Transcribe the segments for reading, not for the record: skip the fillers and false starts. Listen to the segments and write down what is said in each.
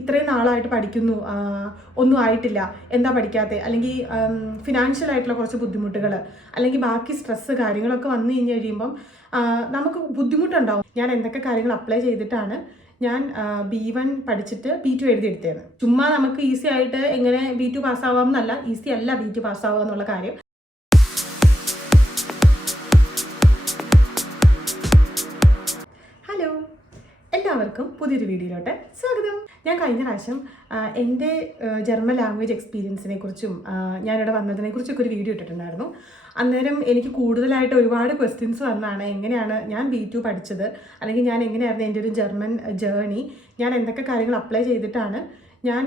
ഇത്രയും നാളായിട്ട് പഠിക്കുന്നു, ഒന്നും ആയിട്ടില്ല, എന്താ പഠിക്കാത്തത്, അല്ലെങ്കിൽ ഫിനാൻഷ്യൽ ആയിട്ടുള്ള കുറച്ച് ബുദ്ധിമുട്ടുകൾ, അല്ലെങ്കിൽ ബാക്കി സ്ട്രെസ്സ് കാര്യങ്ങളൊക്കെ വന്നു കഴിഞ്ഞ് കഴിയുമ്പം നമുക്ക് ബുദ്ധിമുട്ടുണ്ടാവും. ഞാൻ എന്തൊക്കെ കാര്യങ്ങൾ അപ്ലൈ ചെയ്തിട്ടാണ് ഞാൻ B1 പഠിച്ചിട്ട് B2 എഴുതിയെടുത്തത്. ചുമ്മാ നമുക്ക് ഈസി ആയിട്ട് എങ്ങനെ B2 പാസ്സാവാം എന്നല്ല, ഈസി അല്ല B2 പാസ്സാവുക എന്നുള്ള കാര്യം. ഹലോ, എല്ലാവർക്കും പുതിയൊരു വീഡിയോയിലോട്ട് സ്വാഗതം. ഞാൻ കഴിഞ്ഞ പ്രാവശ്യം എൻ്റെ ജർമ്മൻ ലാംഗ്വേജ് എക്സ്പീരിയൻസിനെ കുറിച്ചും ഞാനിവിടെ വന്നതിനെ കുറിച്ചൊക്കെ ഒരു വീഡിയോ ഇട്ടിട്ടുണ്ടായിരുന്നു. അന്നേരം എനിക്ക് കൂടുതലായിട്ട് ഒരുപാട് ക്വസ്റ്റ്യൻസ് വന്നാണ് എങ്ങനെയാണ് ഞാൻ B2 പഠിച്ചത്, അല്ലെങ്കിൽ ഞാൻ എങ്ങനെയായിരുന്നു എൻ്റെ ഒരു ജർമ്മൻ ജേർണി, ഞാൻ എന്തൊക്കെ കാര്യങ്ങൾ അപ്ലൈ ചെയ്തിട്ടാണ് ഞാൻ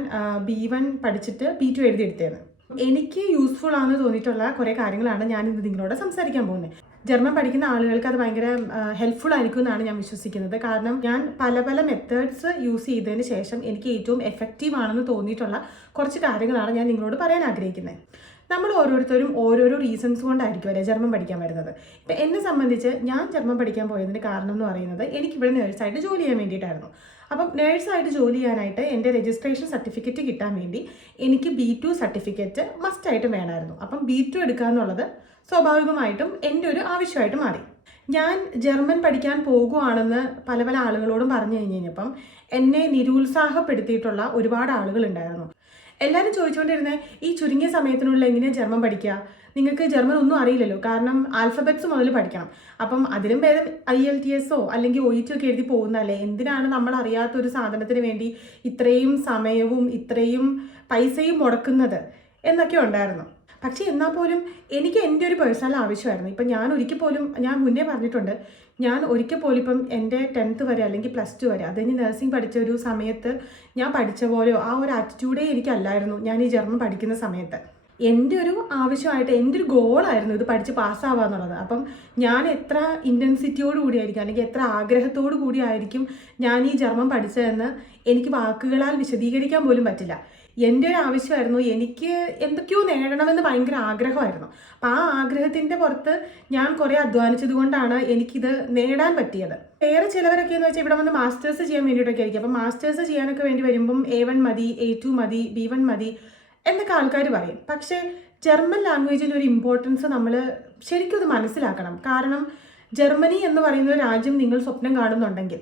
B1 പഠിച്ചിട്ട് B2 എഴുതിയെടുത്തത്. എനിക്ക് യൂസ്ഫുൾ ആണെന്ന് തോന്നിയിട്ടുള്ള കുറേ കാര്യങ്ങളാണ് ഞാൻ ഇന്ന് നിങ്ങളോട് സംസാരിക്കാൻ പോകുന്നത്. ജർമ്മൻ പഠിക്കുന്ന ആളുകൾക്ക് അത് ഭയങ്കര ഹെൽപ്ഫുൾ ആയിരിക്കും എന്നാണ് ഞാൻ വിശ്വസിക്കുന്നത്. കാരണം ഞാൻ പല മെത്തേഡ്സ് യൂസ് ചെയ്തതിന് ശേഷം എനിക്ക് ഏറ്റവും എഫക്റ്റീവ് ആണെന്ന് തോന്നിയിട്ടുള്ള കുറച്ച് കാര്യങ്ങളാണ് ഞാൻ നിങ്ങളോട് പറയാൻ ആഗ്രഹിക്കുന്നത്. നമ്മൾ ഓരോരുത്തരും ഓരോരോ റീസൺസ് കൊണ്ടായിരിക്കും അല്ലേ ജർമ്മൻ പഠിക്കാൻ വരുന്നത്. ഇപ്പം എന്നെ സംബന്ധിച്ച് ഞാൻ ജർമ്മൻ പഠിക്കാൻ പോയതിൻ്റെ കാരണം എന്ന് പറയുന്നത് എനിക്കിവിടെ നേഴ്സായിട്ട് ജോലി ചെയ്യാൻ വേണ്ടിയിട്ടായിരുന്നു. അപ്പം നേഴ്സായിട്ട് ജോലി ചെയ്യാനായിട്ട് എൻ്റെ രജിസ്ട്രേഷൻ സർട്ടിഫിക്കറ്റ് കിട്ടാൻ വേണ്ടി എനിക്ക് B2 സർട്ടിഫിക്കറ്റ് മസ്റ്റായിട്ടും വേണമായിരുന്നു. അപ്പം B2 എടുക്കുക എന്നുള്ളത് സ്വാഭാവികമായിട്ടും എൻ്റെ ഒരു ആവശ്യമായിട്ട് മാറി. ഞാൻ ജർമ്മൻ പഠിക്കാൻ പോകുവാണെന്ന് പല ആളുകളോടും പറഞ്ഞു കഴിഞ്ഞപ്പം എന്നെ നിരുത്സാഹപ്പെടുത്തിയിട്ടുള്ള ഒരുപാട് ആളുകളുണ്ടായിരുന്നു. എല്ലാവരും ചോദിച്ചുകൊണ്ടിരുന്നത് ഈ ചുരുങ്ങിയ സമയത്തിനുള്ളിൽ എങ്ങനെയാണ് ജർമ്മൻ പഠിക്കുക, നിങ്ങൾക്ക് ജർമ്മൻ ഒന്നും അറിയില്ലല്ലോ, കാരണം ആൽഫബറ്റ്സ് മുതൽ പഠിക്കണം. അപ്പം അതിലും ഭേദം IELTS അല്ലെങ്കിൽ OET ഒക്കെ എഴുതി പോകുന്നതല്ലേ, എന്തിനാണ് നമ്മൾ അറിയാത്തൊരു സാധനത്തിന് വേണ്ടി ഇത്രയും സമയവും ഇത്രയും പൈസയും മുടക്കുന്നത് എന്നൊക്കെ ഉണ്ടായിരുന്നു. പക്ഷേ എന്നാൽ പോലും എനിക്ക് എൻ്റെ ഒരു പേഴ്സണൽ ആവശ്യമായിരുന്നു. ഇപ്പം ഞാൻ മുന്നേ പറഞ്ഞിട്ടുണ്ട്, ഞാൻ ഒരിക്കൽ പോലും ഇപ്പം എൻ്റെ 10th വരെ അല്ലെങ്കിൽ +2 വരെ, അതിന് നഴ്സിംഗ് പഠിച്ച ഒരു സമയത്ത് ഞാൻ പഠിച്ച പോലെയോ ആ ഒരു ആറ്റിറ്റ്യൂഡേ എനിക്കല്ലായിരുന്നു ഞാൻ ഈ ജർമ്മൻ പഠിക്കുന്ന സമയത്ത്. എൻ്റെ ഒരു ആവശ്യമായിട്ട് എൻ്റെ ഒരു ഗോളായിരുന്നു ഇത് പഠിച്ച് പാസ്സാവുക എന്നുള്ളത്. അപ്പം ഞാൻ എത്ര ഇൻറ്റൻസിറ്റിയോട് കൂടിയായിരിക്കും അല്ലെങ്കിൽ എത്ര ആഗ്രഹത്തോടു കൂടിയായിരിക്കും ഞാൻ ഈ ജർമ്മൻ പഠിച്ചതെന്ന് എനിക്ക് വാക്കുകളാൽ വിശദീകരിക്കാൻ പോലും പറ്റില്ല. എൻ്റെ ഒരു ആവശ്യമായിരുന്നു, എനിക്ക് എന്തൊക്കെയോ നേടണമെന്ന് ഭയങ്കര ആഗ്രഹമായിരുന്നു. അപ്പം ആ ആഗ്രഹത്തിൻ്റെ പുറത്ത് ഞാൻ കുറേ അധ്വാനിച്ചത് കൊണ്ടാണ് എനിക്കിത് നേടാൻ പറ്റിയത്. വേറെ ചിലവരൊക്കെ എന്ന് വെച്ചാൽ ഇവിടെ വന്ന് മാസ്റ്റേഴ്സ് ചെയ്യാൻ വേണ്ടിയിട്ടൊക്കെ ആയിരിക്കും. അപ്പം മാസ്റ്റേഴ്സ് ചെയ്യാനൊക്കെ വേണ്ടി വരുമ്പം A1 മതി, A2 മതി, B1 മതി എന്നൊക്കെ ആൾക്കാർ പറയും. പക്ഷേ ജർമ്മൻ ലാംഗ്വേജിൻ്റെ ഒരു ഇമ്പോർട്ടൻസ് നമ്മൾ ശരിക്കും അത് മനസ്സിലാക്കണം. കാരണം ജർമ്മനി എന്ന് പറയുന്ന ഒരു രാജ്യം നിങ്ങൾ സ്വപ്നം കാണുന്നുണ്ടെങ്കിൽ,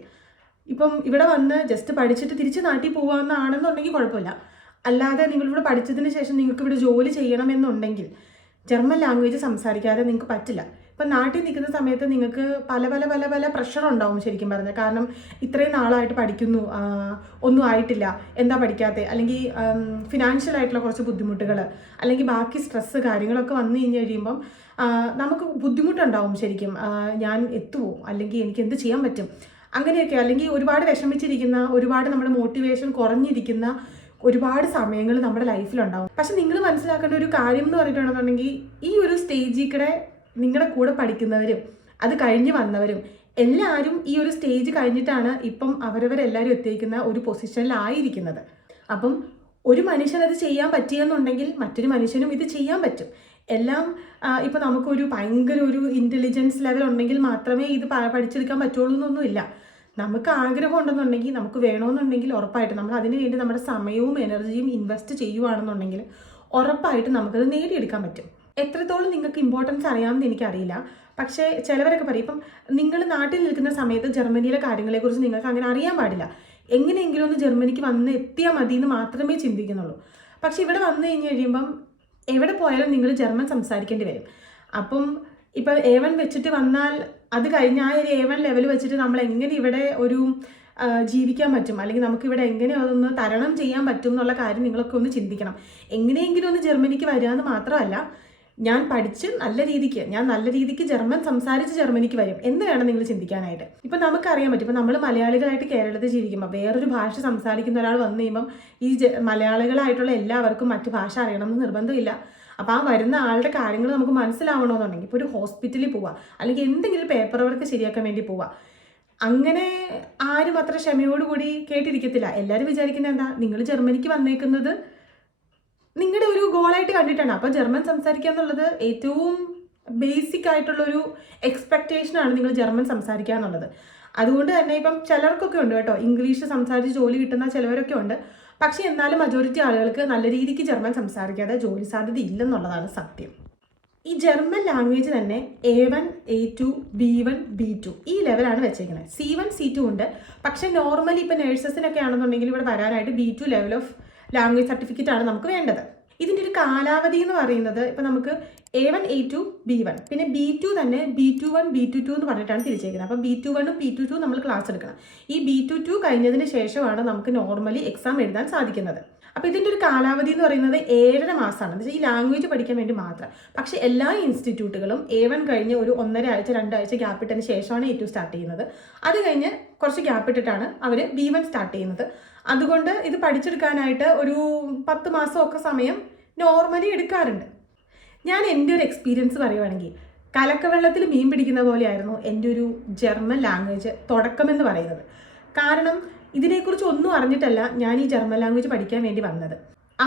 ഇപ്പം ഇവിടെ വന്ന് ജസ്റ്റ് പഠിച്ചിട്ട് തിരിച്ച് നാട്ടിൽ പോകാമെന്നാണെന്നുണ്ടെങ്കിൽ കുഴപ്പമില്ല. അല്ലാതെ നിങ്ങളിവിടെ പഠിച്ചതിന് ശേഷം നിങ്ങൾക്ക് ഇവിടെ ജോലി ചെയ്യണമെന്നുണ്ടെങ്കിൽ ജർമ്മൻ ലാംഗ്വേജ് സംസാരിക്കാതെ നിങ്ങൾക്ക് പറ്റില്ല. ഇപ്പം നാട്ടിൽ നിൽക്കുന്ന സമയത്ത് നിങ്ങൾക്ക് പല പ്രഷർ ഉണ്ടാവും ശരിക്കും പറഞ്ഞാൽ. കാരണം ഇത്രയും നാളായിട്ട് പഠിക്കുന്നു, ഒന്നും ആയിട്ടില്ല, എന്താ പഠിക്കാത്തത്, അല്ലെങ്കിൽ ഫിനാൻഷ്യൽ ആയിട്ടുള്ള കുറച്ച് ബുദ്ധിമുട്ടുകൾ, അല്ലെങ്കിൽ ബാക്കി സ്ട്രെസ്സ് കാര്യങ്ങളൊക്കെ വന്നു കഴിഞ്ഞ് കഴിയുമ്പം നമുക്ക് ബുദ്ധിമുട്ടുണ്ടാവും ശരിക്കും. ഞാൻ എത്തുമോ, അല്ലെങ്കിൽ എനിക്ക് എന്ത് ചെയ്യാൻ പറ്റും, അങ്ങനെയൊക്കെ. അല്ലെങ്കിൽ ഒരുപാട് വിഷമിച്ചിരിക്കുന്ന, ഒരുപാട് നമ്മുടെ മോട്ടിവേഷൻ കുറഞ്ഞിരിക്കുന്ന ഒരുപാട് സമയങ്ങൾ നമ്മുടെ ലൈഫിലുണ്ടാവും. പക്ഷെ നിങ്ങൾ മനസ്സിലാക്കേണ്ട ഒരു കാര്യം എന്ന് പറഞ്ഞിട്ടുണ്ടെന്നുണ്ടെങ്കിൽ, ഈ ഒരു സ്റ്റേജിൽ കൂടെ നിങ്ങളുടെ കൂടെ പഠിക്കുന്നവരും അത് കഴിഞ്ഞ് വന്നവരും എല്ലാവരും ഈ ഒരു സ്റ്റേജ് കഴിഞ്ഞിട്ടാണ് ഇപ്പം അവരവരെല്ലാവരും എത്തിയിരിക്കുന്ന ഒരു പൊസിഷനിലായിരിക്കുന്നത്. അപ്പം ഒരു മനുഷ്യനത് ചെയ്യാൻ പറ്റിയെന്നുണ്ടെങ്കിൽ മറ്റൊരു മനുഷ്യനും ഇത് ചെയ്യാൻ പറ്റും. എല്ലാം ഇപ്പം നമുക്കൊരു ഭയങ്കര ഒരു ഇൻ്റലിജൻസ് ലെവൽ ഉണ്ടെങ്കിൽ മാത്രമേ ഇത് പഠിച്ചെടുക്കാൻ പറ്റുള്ളൂ എന്നൊന്നുമില്ല. നമുക്ക് ആഗ്രഹം ഉണ്ടെന്നുണ്ടെങ്കിൽ, നമുക്ക് വേണമെന്നുണ്ടെങ്കിൽ ഉറപ്പായിട്ട് നമ്മൾ അതിന് വേണ്ടി നമ്മുടെ സമയവും എനർജിയും ഇൻവെസ്റ്റ് ചെയ്യുവാണെന്നുണ്ടെങ്കിൽ ഉറപ്പായിട്ട് നമുക്കത് നേടിയെടുക്കാൻ പറ്റും. എത്രത്തോളം നിങ്ങൾക്ക് ഇമ്പോർട്ടൻസ് അറിയാമെന്ന് എനിക്കറിയില്ല. പക്ഷേ ചിലവരൊക്കെ പറയും, ഇപ്പം നിങ്ങൾ നാട്ടിൽ നിൽക്കുന്ന സമയത്ത് ജർമ്മനിയിലെ കാര്യങ്ങളെക്കുറിച്ച് നിങ്ങൾക്ക് അങ്ങനെ അറിയാൻ പാടില്ല, എങ്ങനെയെങ്കിലും ഒന്ന് ജർമ്മനിക്ക് വന്ന് എത്തിയാൽ മതി എന്ന് മാത്രമേ ചിന്തിക്കുന്നുള്ളൂ. പക്ഷെ ഇവിടെ വന്നു കഴിഞ്ഞ് കഴിയുമ്പം എവിടെ പോയാലും നിങ്ങൾ ജർമ്മൻ സംസാരിക്കേണ്ടി വരും. അപ്പം ഇപ്പം A1 വെച്ചിട്ട് വന്നാൽ അത് കഴിഞ്ഞ് ആ ഒരു A1 ലെവൽ വെച്ചിട്ട് നമ്മൾ എങ്ങനെ ഇവിടെ ഒരു ജീവിക്കാൻ പറ്റും, അല്ലെങ്കിൽ നമുക്കിവിടെ എങ്ങനെ അതൊന്ന് തരണം ചെയ്യാൻ പറ്റും എന്നുള്ള കാര്യം നിങ്ങളൊക്കെ ഒന്ന് ചിന്തിക്കണം. എങ്ങനെയെങ്കിലും ഒന്ന് ജർമ്മനിക്ക് വരിക എന്ന് മാത്രമല്ല, ഞാൻ പഠിച്ച് നല്ല രീതിക്ക് ജർമ്മൻ സംസാരിച്ച് ജർമ്മനിക്ക് വരും എന്ന് വേണം നിങ്ങൾ ചിന്തിക്കാനായിട്ട്. ഇപ്പം നമുക്കറിയാൻ പറ്റും, ഇപ്പം നമ്മൾ മലയാളികളായിട്ട് കേരളത്തിൽ ജീവിക്കുമ്പോൾ വേറൊരു ഭാഷ സംസാരിക്കുന്ന ഒരാൾ വന്നു കഴിയുമ്പം ഈ മലയാളികളായിട്ടുള്ള എല്ലാവർക്കും മറ്റു ഭാഷ അറിയണമെന്ന് നിർബന്ധമില്ല. അപ്പോൾ ആ വരുന്ന ആളുടെ കാര്യങ്ങൾ നമുക്ക് മനസ്സിലാവണമെന്നുണ്ടെങ്കിൽ ഇപ്പോൾ ഒരു ഹോസ്പിറ്റലിൽ പോവുക, അല്ലെങ്കിൽ എന്തെങ്കിലും പേപ്പർ വർക്ക് ശരിയാക്കാൻ വേണ്ടി പോവുക, അങ്ങനെ ആരും അത്ര ക്ഷമയോടുകൂടി കേട്ടിരിക്കത്തില്ല. എല്ലാവരും വിചാരിക്കുന്നത് എന്താ, നിങ്ങൾ ജർമ്മനിക്ക് വന്നേക്കുന്നത് നിങ്ങളുടെ ഒരു ഗോളായിട്ട് കണ്ടിട്ടാണ്. അപ്പോൾ ജർമ്മൻ സംസാരിക്കുക എന്നുള്ളത് ഏറ്റവും ബേസിക് ആയിട്ടുള്ളൊരു എക്സ്പെക്റ്റേഷനാണ് നിങ്ങൾ ജർമ്മൻ സംസാരിക്കുക എന്നുള്ളത്. അതുകൊണ്ട് തന്നെ ഇപ്പം ചിലർക്കൊക്കെ ഉണ്ട് കേട്ടോ, ഇംഗ്ലീഷ് സംസാരിച്ച് ജോലി കിട്ടുന്ന ചിലവരൊക്കെ ഉണ്ട്. പക്ഷേ എന്നാലും മജോറിറ്റി ആളുകൾക്ക് നല്ല രീതിക്ക് ജർമ്മൻ സംസാരിക്കാതെ ജോലി സാധ്യത ഇല്ലെന്നുള്ളതാണ് സത്യം. ഈ ജർമ്മൻ ലാംഗ്വേജ് തന്നെ A1, A2, B1, B2 ഈ ലെവലാണ് വെച്ചേക്കുന്നത്. C1, C2 ഉണ്ട്. പക്ഷേ നോർമലി ഇപ്പോൾ നേഴ്സസിനൊക്കെ ആണെന്നുണ്ടെങ്കിൽ ഇവിടെ വരാനായിട്ട് B2 level of language certificate ആണ് നമുക്ക് വേണ്ടത്. ഇതിൻ്റെ ഒരു കാലാവധി എന്ന് പറയുന്നത് ഇപ്പോൾ നമുക്ക് A1, A2, B1 പിന്നെ B2 തന്നെ B21, B22 എന്ന് പറഞ്ഞിട്ടാണ് തിരിച്ചേക്കുന്നത്. അപ്പോൾ B21ഉം B22 നമ്മൾ ക്ലാസ് എടുക്കണം. ഈ B22 കഴിഞ്ഞതിന് ശേഷമാണ് നമുക്ക് നോർമലി എക്സാം എഴുതാൻ സാധിക്കുന്നത്. അപ്പോൾ ഇതിൻ്റെ ഒരു കാലാവധി എന്ന് പറയുന്നത് 7.5 മാസമാണ്. എന്ന് വെച്ചാൽ ഈ ലാംഗ്വേജ് പഠിക്കാൻ വേണ്ടി മാത്രം. പക്ഷേ എല്ലാ ഇൻസ്റ്റിറ്റ്യൂട്ടുകളും A1 കഴിഞ്ഞ് ഒരു 1.5 ആഴ്ച 2 ആഴ്ച ഗ്യാപ്പ് ഇട്ടതിന് ശേഷമാണ് A2 സ്റ്റാർട്ട് ചെയ്യുന്നത്. അത് കഴിഞ്ഞ് കുറച്ച് ഗ്യാപ്പ് ഇട്ടിട്ടാണ് അവർ B1 സ്റ്റാർട്ട് ചെയ്യുന്നത്. അതുകൊണ്ട് ഇത് പഠിച്ചെടുക്കാനായിട്ട് ഒരു 10 മാസമൊക്കെ സമയം നോർമലി എടുക്കാറുണ്ട്. ഞാൻ എൻ്റെ ഒരു എക്സ്പീരിയൻസ് പറയുവാണെങ്കിൽ കലക്കവെള്ളത്തിൽ മീൻ പിടിക്കുന്ന പോലെയായിരുന്നു എൻ്റെ ഒരു ജർമ്മൻ ലാംഗ്വേജ് തുടക്കമെന്ന് പറയുന്നത്. കാരണം ഇതിനെക്കുറിച്ച് ഒന്നും അറിഞ്ഞിട്ടല്ല ഞാൻ ഈ ജർമ്മൻ ലാംഗ്വേജ് പഠിക്കാൻ വേണ്ടി വന്നത്.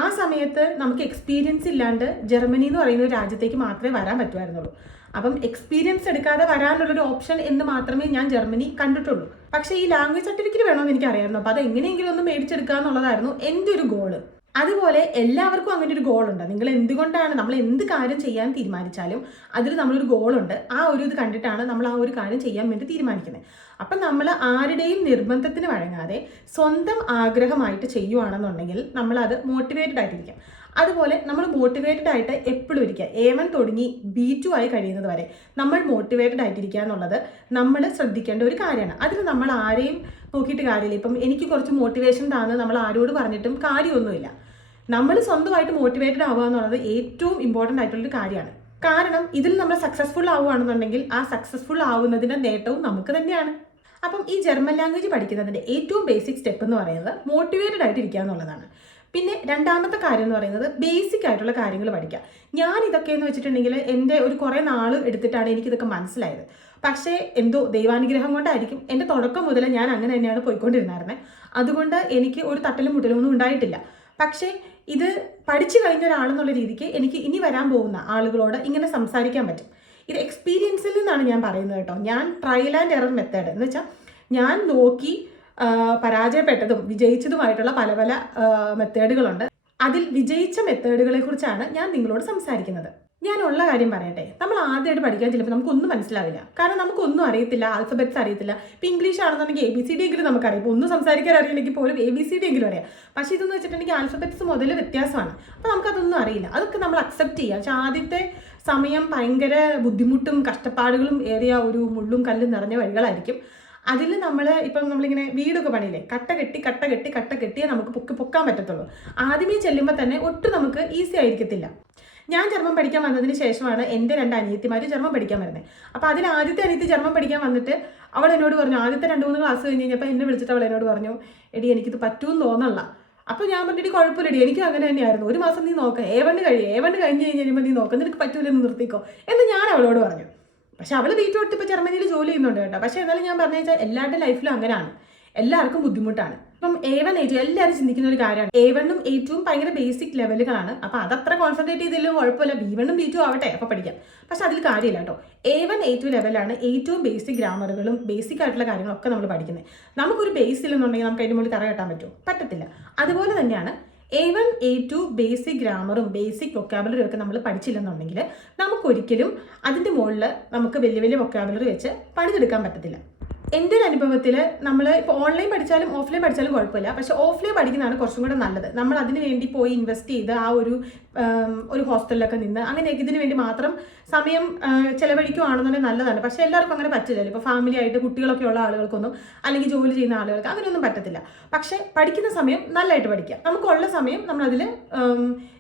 ആ സമയത്ത് നമുക്ക് എക്സ്പീരിയൻസ് ഇല്ലാണ്ട് ജർമ്മനി എന്ന് പറയുന്ന ഒരു രാജ്യത്തേക്ക് മാത്രമേ വരാൻ പറ്റുമായിരുന്നുള്ളൂ. അപ്പം എക്സ്പീരിയൻസ് എടുക്കാതെ വരാനുള്ളൊരു ഓപ്ഷൻ എന്ന് മാത്രമേ ഞാൻ ജർമ്മനി കണ്ടിട്ടുള്ളൂ. പക്ഷേ ഈ ലാംഗ്വേജ് സർട്ടിഫിക്കറ്റ് വേണമെന്ന് എനിക്കറിയായിരുന്നു. അപ്പോൾ അത് എങ്ങനെയെങ്കിലും ഒന്ന് മേടിച്ചെടുക്കുക എന്നുള്ളതായിരുന്നു എൻ്റെ ഒരു ഗോള്. അതുപോലെ എല്ലാവർക്കും അങ്ങനെ ഒരു ഗോളുണ്ട്. നിങ്ങൾ എന്തുകൊണ്ടാണ് നമ്മൾ എന്ത് കാര്യം ചെയ്യാൻ തീരുമാനിച്ചാലും അതിൽ നമ്മളൊരു ഗോളുണ്ട്. ആ ഒരു ഇത് കണ്ടിട്ടാണ് നമ്മൾ ആ ഒരു കാര്യം ചെയ്യാൻ വേണ്ടി തീരുമാനിക്കുന്നത്. അപ്പം നമ്മൾ ആരുടെയും നിർബന്ധത്തിന് വഴങ്ങാതെ സ്വന്തം ആഗ്രഹമായിട്ട് ചെയ്യുവാണെന്നുണ്ടെങ്കിൽ നമ്മളത് മോട്ടിവേറ്റഡ് ആയിട്ടിരിക്കാം. അതുപോലെ നമ്മൾ മോട്ടിവേറ്റഡ് ആയിട്ട് എപ്പോഴും ഇരിക്കുക. A1 തുടങ്ങി B2 ആയി കഴിയുന്നത് വരെ നമ്മൾ മോട്ടിവേറ്റഡ് ആയിട്ടിരിക്കുക എന്നുള്ളത് നമ്മൾ ശ്രദ്ധിക്കേണ്ട ഒരു കാര്യമാണ്. അതിൽ നമ്മൾ ആരെയും നോക്കിയിട്ട് കാര്യമില്ല. ഇപ്പം എനിക്ക് കുറച്ച് മോട്ടിവേഷൻ താന്ന് നമ്മൾ ആരോട് പറഞ്ഞിട്ടും കാര്യമൊന്നുമില്ല. നമ്മൾ സ്വന്തമായിട്ട് മോട്ടിവേറ്റഡ് ആവുക എന്നുള്ളത് ഏറ്റവും ഇമ്പോർട്ടൻ്റ് ആയിട്ടുള്ളൊരു കാര്യമാണ്. കാരണം ഇതിൽ നമ്മൾ സക്സസ്ഫുൾ ആവുകയാണെന്നുണ്ടെങ്കിൽ ആ സക്സസ്ഫുൾ ആവുന്നതിൻ്റെ നേട്ടവും നമുക്ക് തന്നെയാണ്. അപ്പം ഈ ജർമ്മൻ ലാംഗ്വേജ് പഠിക്കുന്നതിൻ്റെ ഏറ്റവും ബേസിക് സ്റ്റെപ്പ് എന്ന് പറയുന്നത് മോട്ടിവേറ്റഡ് ആയിട്ട് ഇരിക്കുക എന്നുള്ളതാണ്. പിന്നെ രണ്ടാമത്തെ കാര്യം എന്ന് പറയുന്നത് ബേസിക് ആയിട്ടുള്ള കാര്യങ്ങൾ പഠിക്കുക. ഞാൻ ഇതൊക്കെയെന്ന് വെച്ചിട്ടുണ്ടെങ്കിൽ എൻ്റെ ഒരു കുറേ നാൾ എടുത്തിട്ടാണ് എനിക്കിതൊക്കെ മനസ്സിലായത്. പക്ഷേ എന്തോ ദൈവാനുഗ്രഹം കൊണ്ടായിരിക്കും എൻ്റെ തുടക്കം മുതൽ ഞാൻ അങ്ങനെ തന്നെയാണ് പോയിക്കൊണ്ടിരുന്നത്. അതുകൊണ്ട് എനിക്ക് ഒരു തട്ടലും മുട്ടലും ഒന്നും ഉണ്ടായിട്ടില്ല. പക്ഷേ ഇത് പഠിച്ചു കഴിഞ്ഞ ഒരാളെന്നുള്ള രീതിക്ക് എനിക്ക് ഇനി വരാൻ പോകുന്ന ആളുകളോട് ഇങ്ങനെ സംസാരിക്കാൻ പറ്റും. ഇത് എക്സ്പീരിയൻസിൽ നിന്നാണ് ഞാൻ പറയുന്നത് കേട്ടോ. ഞാൻ ട്രയൽ ആൻഡ് എറർ മെത്തേഡ് എന്ന് വെച്ചാൽ ഞാൻ നോക്കി പരാജയപ്പെട്ടതും വിജയിച്ചതുമായിട്ടുള്ള പല പല മെത്തേഡുകളുണ്ട്. അതിൽ വിജയിച്ച മെത്തേഡുകളെ കുറിച്ചാണ് ഞാൻ നിങ്ങളോട് സംസാരിക്കുന്നത്. ഞാനുള്ള കാര്യം പറയട്ടെ, നമ്മൾ ആദ്യമായിട്ട് പഠിക്കാൻ ചെല്ലുമ്പോൾ നമുക്കൊന്നും മനസ്സിലാവില്ല. കാരണം നമുക്കൊന്നും അറിയത്തില്ല, ആൽഫബറ്റ്സ് അറിയത്തില്ല. ഇപ്പോൾ ഇംഗ്ലീഷ് ആണെന്നുണ്ടെങ്കിൽ ABCD എങ്കിലും നമുക്കറിയാം. ഇപ്പോൾ ഒന്നും സംസാരിക്കാൻ അറിയില്ലെങ്കിൽ പോലും ABCD എങ്കിലും അറിയാം. പക്ഷേ ഇതെന്ന് വെച്ചിട്ടുണ്ടെങ്കിൽ ആൽഫബറ്റ്സ് മുതൽ വ്യത്യാസമാണ്. അപ്പോൾ നമുക്കതൊന്നും അറിയില്ല. അതൊക്കെ നമ്മൾ അക്സെപ്റ്റ് ചെയ്യുക. പക്ഷേ ആദ്യത്തെ സമയം ഭയങ്കര ബുദ്ധിമുട്ടും കഷ്ടപ്പാടുകളും ഏറിയ ഒരു മുള്ളും കല്ലും നിറഞ്ഞ വഴികളായിരിക്കും. അതിൽ ഇപ്പം നമ്മളിങ്ങനെ വീടൊക്കെ പണിയില്ലേ, കട്ട കെട്ടിയേ നമുക്ക് പൊക്കാൻ പറ്റത്തുള്ളൂ. ആദ്യമേ ചെല്ലുമ്പോൾ തന്നെ ഒട്ടും നമുക്ക് ഈസി ആയിരിക്കത്തില്ല. ഞാൻ ജർമ്മൻ പഠിക്കാൻ വന്നതിന് ശേഷമാണ് എൻ്റെ 2 അനിയത്തിമാർ ജർമ്മൻ പഠിക്കാൻ വരുന്നത്. അപ്പോൾ അതിൽ ആദ്യത്തെ അനിയത്തി ജർമ്മൻ പഠിക്കാൻ വന്നിട്ട് അവൾ എന്നോട് പറഞ്ഞു, ആദ്യത്തെ 2-3 ക്ലാസ് കഴിഞ്ഞ് കഴിഞ്ഞപ്പോൾ എന്നെ വിളിച്ചിട്ട് അവൾ എന്നോട് പറഞ്ഞു, എടി എനിക്കിത് പറ്റുമെന്ന് തോന്നല്ല. അപ്പോൾ ഞാൻ പറഞ്ഞിട്ട് കുഴപ്പമില്ലടി, എനിക്കും അങ്ങനെ തന്നെയായിരുന്നു. ഒരു മാസം നീ നോക്കുക, A1 കഴിഞ്ഞ് കഴിയുമ്പോൾ നീ നോക്കുക, നിനക്ക് പറ്റൂലെന്ന് നിർത്തിക്കോ എന്ന് ഞാൻ അവളോട് പറഞ്ഞു. പക്ഷെ അവൾ വീട്ടിൽ കൊടുത്ത് ഇപ്പോൾ ജർമ്മനിയിൽ ജോലി ചെയ്യുന്നുണ്ട് കേട്ടോ. പക്ഷേ എന്നാലും ഞാൻ പറഞ്ഞു വെച്ചാൽ എല്ലാവരുടെ ലൈഫിലും അങ്ങനെയാണ്, എല്ലാവർക്കും ബുദ്ധിമുട്ടാണ്. ഇപ്പം A1, A2 എല്ലാവരും ചിന്തിക്കുന്ന ഒരു കാര്യമാണ്. A1ഉം A2ഉം ഭയങ്കര ബേസിക് ലെവലുകളാണ്. അപ്പോൾ അതത്ര കോൺസെൻട്രേറ്റ് ചെയ്തതിലും കുഴപ്പമില്ല, B1ഉം B2 ആവട്ടെ അപ്പോൾ പഠിക്കാം. പക്ഷെ അതിൽ കാര്യമില്ല കേട്ടോ. A1, A2 ലെവലാണ് ഏറ്റവും ബേസിക് ഗ്രാമറുകളും ബേസിക് ആയിട്ടുള്ള കാര്യങ്ങളൊക്കെ നമ്മൾ പഠിക്കുന്നത്. നമുക്കൊരു ബേസ് ഇല്ലെന്നുണ്ടെങ്കിൽ നമുക്ക് അതിൻ്റെ മുകളിൽ തറ കെട്ടാൻ പറ്റുമോ? പറ്റത്തില്ല. അതുപോലെ തന്നെയാണ് A1, A2 basic ഗ്രാമറും basic vocabulary ഒക്കെ നമ്മൾ പഠിച്ചില്ലെന്നുണ്ടെങ്കിൽ നമുക്കൊരിക്കലും അതിൻ്റെ മുകളിൽ നമുക്ക് വലിയ വലിയ വൊക്കാബുലറി വെച്ച് പണിതെടുക്കാൻ പറ്റത്തില്ല. എൻ്റെ ഒരു അനുഭവത്തിൽ നമ്മൾ ഇപ്പോൾ ഓൺലൈൻ പഠിച്ചാലും ഓഫ്ലൈൻ പഠിച്ചാലും കുഴപ്പമില്ല. പക്ഷേ ഓഫ്ലൈൻ പഠിക്കുന്നതാണ് കുറച്ചും കൂടെ നല്ലത്. നമ്മൾ അതിന് വേണ്ടി പോയി ഇൻവെസ്റ്റ് ചെയ്ത് ആ ഒരു ഹോസ്റ്റലിലൊക്കെ നിന്ന് അങ്ങനെയൊക്കെ ഇതിന് വേണ്ടി മാത്രം സമയം ചിലവഴിക്കുകയാണെന്നുണ്ടെങ്കിൽ നല്ലതാണ്. പക്ഷേ എല്ലാവർക്കും അങ്ങനെ പറ്റില്ലല്ലോ. ഇപ്പോൾ ഫാമിലി ആയിട്ട് കുട്ടികളൊക്കെ ഉള്ള ആളുകൾക്കൊന്നും അല്ലെങ്കിൽ ജോലി ചെയ്യുന്ന ആളുകൾക്ക് അങ്ങനെയൊന്നും പറ്റത്തില്ല. പക്ഷേ പഠിക്കുന്ന സമയം നല്ലതായിട്ട് പഠിക്കാം. നമുക്കുള്ള സമയം നമ്മളതിൽ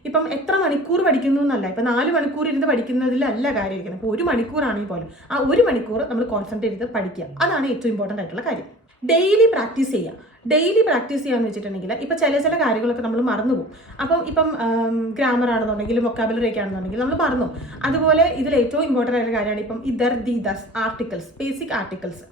ഇപ്പം എത്ര മണിക്കൂർ പഠിക്കുന്നു എന്നല്ല, ഇപ്പം 4 മണിക്കൂർ ഇരുന്ന് പഠിക്കുന്നതിലല്ല കാര്യമായിരിക്കുന്നത്. ഇപ്പോൾ 1 മണിക്കൂറാണെങ്കിൽ പോലും ആ 1 മണിക്കൂർ നമ്മൾ കോൺസെൻട്രേറ്റ് ചെയ്ത് പഠിക്കുക. അതാണ് ഏറ്റവും ഇമ്പോർട്ടൻ്റ് ആയിട്ടുള്ള കാര്യം. ഡെയിലി പ്രാക്ടീസ് ചെയ്യുക. ഡെയിലി പ്രാക്ടീസ് ചെയ്യാന്ന് വെച്ചിട്ടുണ്ടെങ്കിൽ ഇപ്പോൾ ചില കാര്യങ്ങളൊക്കെ നമ്മൾ മറന്നുപോകും. ഇപ്പം ഗ്രാമർ ആണെന്നുണ്ടെങ്കിലും വൊക്കാബുലറി ഒക്കെ ആണെന്നുണ്ടെങ്കിൽ നമ്മൾ മറന്നു. അതുപോലെ ഇതിൽ ഏറ്റവും ഇമ്പോർട്ടൻ്റ് ആയിട്ടുള്ള കാര്യമാണ് ഇപ്പം ഇദർ, ദി, ദസ്, ആർട്ടിക്കിൾസ്, ബേസിക് ആർട്ടിക്കിൾസ്.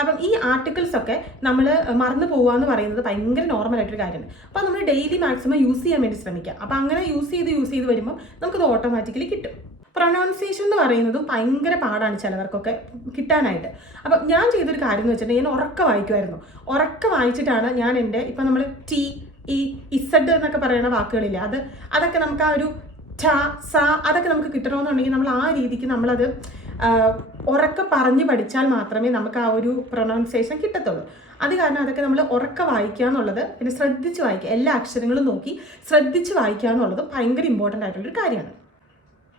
അപ്പം ഈ ആർട്ടിക്കിൾസ് ഒക്കെ നമ്മൾ മറന്നു പോകുക എന്ന് പറയുന്നത് ഭയങ്കര നോർമൽ ആയിട്ടൊരു കാര്യമാണ്. അപ്പോൾ നമ്മൾ ഡെയിലി മാക്സിമം യൂസ് ചെയ്യാൻ വേണ്ടി ശ്രമിക്കുക. അപ്പോൾ അങ്ങനെ യൂസ് ചെയ്ത് വരുമ്പോൾ നമുക്കത് ഓട്ടോമാറ്റിക്കലി കിട്ടും. പ്രൊനൗൺസിയേഷൻ എന്ന് പറയുന്നത് ഭയങ്കര പാടാണ് ചിലവർക്കൊക്കെ കിട്ടാനായിട്ട്. അപ്പം ഞാൻ ചെയ്തൊരു കാര്യം എന്ന് വെച്ചിട്ടുണ്ടെങ്കിൽ ഞാൻ ഉറക്ക വായിക്കുമായിരുന്നു. ഉറക്ക വായിച്ചിട്ടാണ് ഞാൻ എൻ്റെ ഇപ്പം നമ്മൾ ടി ഈ ഇസഡ് എന്നൊക്കെ പറയുന്ന വാക്കുകളില്ലേ, അതൊക്കെ നമുക്ക് ആ ഒരു ഛ സ അതൊക്കെ നമുക്ക് കിട്ടണമെന്നുണ്ടെങ്കിൽ നമ്മൾ ആ രീതിക്ക് നമ്മളത് ഉറക്ക പറഞ്ഞ് പഠിച്ചാൽ മാത്രമേ നമുക്ക് ആ ഒരു പ്രൊനൗൺസിയേഷൻ കിട്ടത്തുള്ളൂ. അത് കാരണം അതൊക്കെ നമ്മൾ ഉറക്ക വായിക്കുക എന്നുള്ളത്, പിന്നെ ശ്രദ്ധിച്ച് വായിക്കുക, എല്ലാ അക്ഷരങ്ങളും നോക്കി ശ്രദ്ധിച്ച് വായിക്കുക എന്നുള്ളത് ഭയങ്കര ഇമ്പോർട്ടൻ്റ് ആയിട്ടുള്ളൊരു കാര്യമാണ്.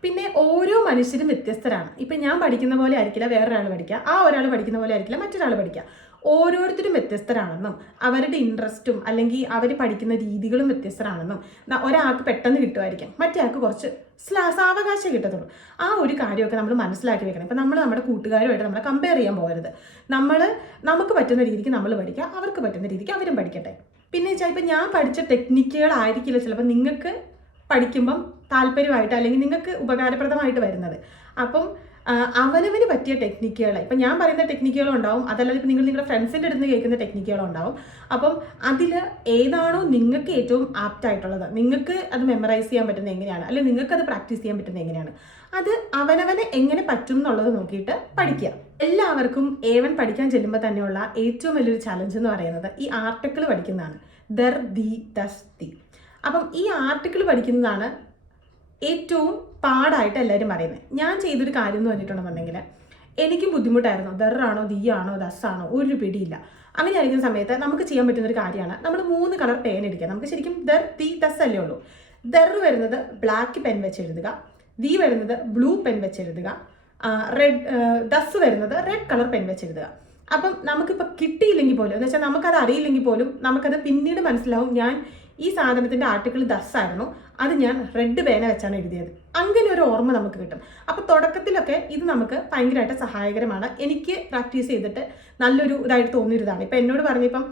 പിന്നെ ഓരോ മനുഷ്യരും വ്യത്യസ്തരാണ്. ഇപ്പം ഞാൻ പഠിക്കുന്ന പോലെ ആയിരിക്കില്ല വേറൊരാൾ പഠിക്കുക, ആ ഒരാൾ പഠിക്കുന്ന പോലെ ആയിരിക്കില്ല മറ്റൊരാൾ പഠിക്കുക. ഓരോരുത്തരും വ്യത്യസ്തരാണെന്നും അവരുടെ ഇൻട്രസ്റ്റും അല്ലെങ്കിൽ അവർ പഠിക്കുന്ന രീതികളും വ്യത്യസ്തരാണെന്നും ഒരാൾക്ക് പെട്ടെന്ന് കിട്ടുമായിരിക്കും, മറ്റേ ആൾക്ക് കുറച്ച് സാവകാശം കിട്ടത്തുള്ളൂ. ആ ഒരു കാര്യമൊക്കെ നമ്മൾ മനസ്സിലാക്കി വെക്കണം. ഇപ്പം നമ്മൾ നമ്മുടെ കൂട്ടുകാരുമായിട്ട് നമ്മളെ കമ്പയർ ചെയ്യാൻ പോകരുത്. നമുക്ക് പറ്റുന്ന രീതിക്ക് നമ്മൾ പഠിക്കുക, അവർക്ക് പറ്റുന്ന രീതിക്ക് അവരും പഠിക്കട്ടെ. പിന്നെ വെച്ചാൽ ഇപ്പം ഞാൻ പഠിച്ച ടെക്നിക്കുകളായിരിക്കില്ല ചിലപ്പോൾ നിങ്ങൾക്ക് പഠിക്കുമ്പം താല്പര്യമായിട്ട് അല്ലെങ്കിൽ നിങ്ങൾക്ക് ഉപകാരപ്രദമായിട്ട് വരുന്നത്. അപ്പം അവനവന് പറ്റിയ ടെക്നിക്കുകൾ, ഇപ്പം ഞാൻ പറയുന്ന ടെക്നിക്കുകളും ഉണ്ടാവും, അതല്ലാതെ ഇപ്പം നിങ്ങളുടെ ഫ്രണ്ട്സിൻ്റെ അടുത്ത് കേൾക്കുന്ന ടെക്നിക്കുകളും ഉണ്ടാവും. അപ്പം അതിൽ ഏതാണോ നിങ്ങൾക്ക് ഏറ്റവും ആപ്റ്റ് ആയിട്ടുള്ളത്, നിങ്ങൾക്ക് അത് മെമ്മറൈസ് ചെയ്യാൻ പറ്റുന്നത് എങ്ങനെയാണ്, അല്ലെങ്കിൽ നിങ്ങൾക്ക് അത് പ്രാക്ടീസ് ചെയ്യാൻ പറ്റുന്നത് എങ്ങനെയാണ്, അത് അവനവന് എങ്ങനെ പറ്റും എന്നുള്ളത് നോക്കിയിട്ട് പഠിക്കുക. എല്ലാവർക്കും A1 പഠിക്കാൻ ചെല്ലുമ്പോൾ തന്നെയുള്ള ഏറ്റവും വലിയൊരു ചലഞ്ച് എന്ന് പറയുന്നത് ഈ ആർട്ടിക്കിൾ പഠിക്കുന്നതാണ്. ദർ, ദി, ദസ്, തി. അപ്പം ഈ ആർട്ടിക്കിൾ പഠിക്കുന്നതാണ് ഏറ്റവും പാടായിട്ട് എല്ലാവരും പറയുന്നത്. ഞാൻ ചെയ്തൊരു കാര്യം എന്ന് പറഞ്ഞിട്ടുണ്ടെന്നുണ്ടെങ്കിൽ എനിക്കും ബുദ്ധിമുട്ടായിരുന്നു. ദറാണോ ദി ആണോ ദസ്സാണോ ഒരു പിടിയില്ല. അങ്ങനെ ആയിരിക്കുന്ന സമയത്ത് നമുക്ക് ചെയ്യാൻ പറ്റുന്നൊരു കാര്യമാണ് നമ്മൾ 3 കളർ പേൻ എടുക്കുക. നമുക്ക് ശരിക്കും ദർ, ദി, ദസ് അല്ലേ ഉള്ളൂ. ദർ വരുന്നത് ബ്ലാക്ക് പെൻ വെച്ച് എഴുതുക, ദി വരുന്നത് ബ്ലൂ പെൻ വെച്ച് എഴുതുക, ദസ് വരുന്നത് റെഡ് കളർ പെൻ വെച്ച് എഴുതുക. അപ്പം നമുക്കിപ്പോൾ കിട്ടിയില്ലെങ്കിൽ പോലും, എന്ന് വെച്ചാൽ നമുക്കത് അറിയില്ലെങ്കിൽ പോലും നമുക്കത് പിന്നീട് മനസ്സിലാവും, ഞാൻ ഈ സാധനത്തിൻ്റെ ആർട്ടിക്കിൾ ദസ് ആയിരുന്നു, അത് ഞാൻ റെഡ് പേന വെച്ചാണ് എഴുതിയത്. അങ്ങനെ ഒരു ഓർമ്മ നമുക്ക് കിട്ടും. അപ്പോൾ തുടക്കത്തിലൊക്കെ ഇത് നമുക്ക് ഭയങ്കരമായിട്ട് സഹായകരമാണ്. എനിക്ക് പ്രാക്ടീസ് ചെയ്തിട്ട് നല്ലൊരു ഇതായിട്ട് തോന്നിയതാണ്. ഇപ്പം എന്നോട് പറഞ്ഞിപ്പം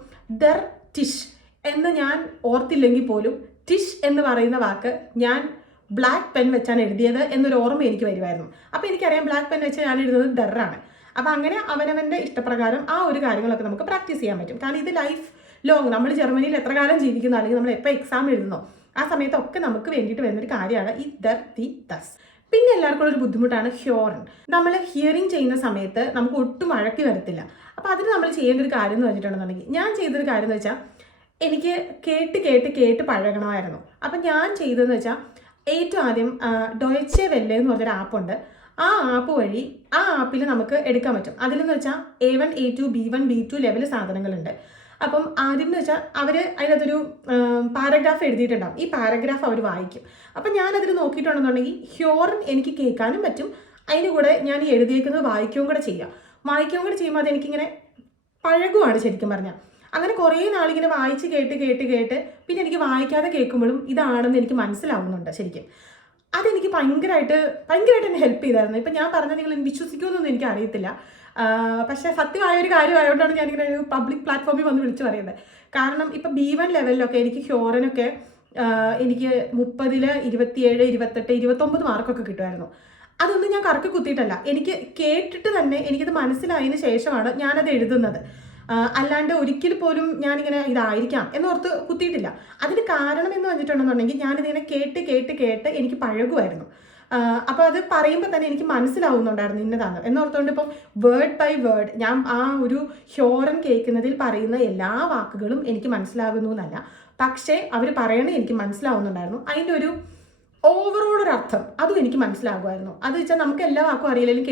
ദർ ടിഷ് എന്ന് ഞാൻ ഓർത്തില്ലെങ്കിൽ പോലും ടിഷ് എന്ന് പറയുന്ന വാക്ക് ഞാൻ ബ്ലാക്ക് പെൻ വെച്ചാണ് എഴുതിയത് എന്നൊരു ഓർമ്മ എനിക്ക് വരുമായിരുന്നു. അപ്പോൾ എനിക്കറിയാം ബ്ലാക്ക് പെൻ വെച്ച് ഞാൻ എഴുതുന്നത് ദറാണ്. അപ്പോൾ അങ്ങനെ അവനവൻ്റെ ഇഷ്ടപ്രകാരം ആ ഒരു കാര്യങ്ങളൊക്കെ നമുക്ക് പ്രാക്ടീസ് ചെയ്യാൻ പറ്റും. കാരണം ഇത് ലൈഫ് ലോങ്, നമ്മൾ ജർമ്മനിയിൽ എത്ര കാലം ജീവിക്കുന്നു, അല്ലെങ്കിൽ നമ്മൾ എപ്പോൾ എക്സാം എഴുതുന്നോ ആ സമയത്തൊക്കെ നമുക്ക് വേണ്ടിയിട്ട് വരുന്നൊരു കാര്യമാണ് ഈ ദർ, ദി, ദസ്. പിന്നെ എല്ലാവർക്കും ഒരു ബുദ്ധിമുട്ടാണ് ഹ്യോറൻ. നമ്മൾ ഹിയറിങ് ചെയ്യുന്ന സമയത്ത് നമുക്ക് ഒട്ടും വഴക്കി വരത്തില്ല. അപ്പോൾ അതിന് നമ്മൾ ചെയ്യേണ്ട ഒരു കാര്യം എന്ന് വെച്ചിട്ടുണ്ടെന്നുണ്ടെങ്കിൽ, ഞാൻ ചെയ്തൊരു കാര്യം എന്ന് വെച്ചാൽ എനിക്ക് കേട്ട് പഴകണമായിരുന്നു. അപ്പം ഞാൻ ചെയ്തതെന്ന് വെച്ചാൽ ഏറ്റവും ആദ്യം ഡോയ്ച്ചെ വെല്ലെ എന്ന് പറഞ്ഞൊരു ആപ്പുണ്ട്. ആ ആപ്പ് വഴി ആ ആപ്പിൽ നമുക്ക് എടുക്കാൻ പറ്റും. അതിലെന്ന് വെച്ചാൽ A1, A2, B1, B2 level സാധനങ്ങളുണ്ട്. അപ്പം ആദ്യം എന്ന് വെച്ചാൽ അവർ അതിനകത്തൊരു പാരഗ്രാഫ് എഴുതിയിട്ടുണ്ടാകും. ഈ പാരഗ്രാഫ് അവർ വായിക്കും. അപ്പം ഞാനതിൽ നോക്കിയിട്ടുണ്ടെന്നുണ്ടെങ്കിൽ ഹ്യോറൻ എനിക്ക് കേൾക്കാനും പറ്റും, അതിന് കൂടെ ഞാൻ ഈ എഴുതിയേക്കുന്നത് വായിക്കുകയും കൂടെ ചെയ്യുമ്പോൾ അതെനിക്കിങ്ങനെ പഴകുവാണ് ശരിക്കും പറഞ്ഞാൽ. അങ്ങനെ കുറേ നാളിങ്ങനെ വായിച്ച് കേട്ട് പിന്നെ എനിക്ക് വായിക്കാതെ കേൾക്കുമ്പോഴും ഇതാണെന്ന് എനിക്ക് മനസ്സിലാവുന്നുണ്ട് ശരിക്കും. അതെനിക്ക് ഭയങ്കരമായിട്ട് എന്നെ ഹെൽപ്പ് ചെയ്തായിരുന്നു. ഇപ്പം ഞാൻ പറഞ്ഞാൽ നിങ്ങൾ വിശ്വസിക്കുമെന്നൊന്നും എനിക്ക് അറിയത്തില്ല, പക്ഷേ സത്യമായ ഒരു കാര്യമായതുകൊണ്ടാണ് ഞാനിങ്ങനെ ഒരു പബ്ലിക് പ്ലാറ്റ്ഫോമിൽ വന്ന് വിളിച്ച് പറയുന്നത്. കാരണം ഇപ്പം B1 ലെവലിലൊക്കെ എനിക്ക് ഹ്യോറനൊക്കെ എനിക്ക് 30-ൽ 27, 28, 29 മാർക്കൊക്കെ കിട്ടുമായിരുന്നു. അതൊന്നും ഞാൻ കറക്കി കുത്തിയിട്ടല്ല, എനിക്ക് കേട്ടിട്ട് തന്നെ എനിക്കത് മനസ്സിലായതിന് ശേഷമാണ് ഞാനത് എഴുതുന്നത്. അല്ലാണ്ട് ഒരിക്കൽ പോലും ഞാനിങ്ങനെ ഇതായിരിക്കാം എന്നോർത്ത് കുത്തിയിട്ടില്ല. അതിന് കാരണം എന്ന് പറഞ്ഞിട്ടുണ്ടെന്നുണ്ടെങ്കിൽ ഞാനിതിങ്ങനെ കേട്ട് എനിക്ക് പഴകുമായിരുന്നു. അപ്പോൾ അത് പറയുമ്പോൾ തന്നെ എനിക്ക് മനസ്സിലാവുന്നുണ്ടായിരുന്നു ഇന്നതാണ് എന്നോർത്തുകൊണ്ട്. ഇപ്പം വേർഡ് ബൈ വേർഡ് ഞാൻ ആ ഒരു ഹ്യോറൻ കേൾക്കുന്നതിൽ പറയുന്ന എല്ലാ വാക്കുകളും എനിക്ക് മനസ്സിലാകുന്നു എന്നല്ല, പക്ഷേ അവർ പറയണേ എനിക്ക് മനസ്സിലാവുന്നുണ്ടായിരുന്നു. അതിൻ്റെ ഒരു ഓവറോൾ ഒരു അർത്ഥം അതും എനിക്ക് മനസ്സിലാകുമായിരുന്നു. അത് വെച്ചാൽ നമുക്ക് എല്ലാ വാക്കും അറിയില്ലെങ്കിലും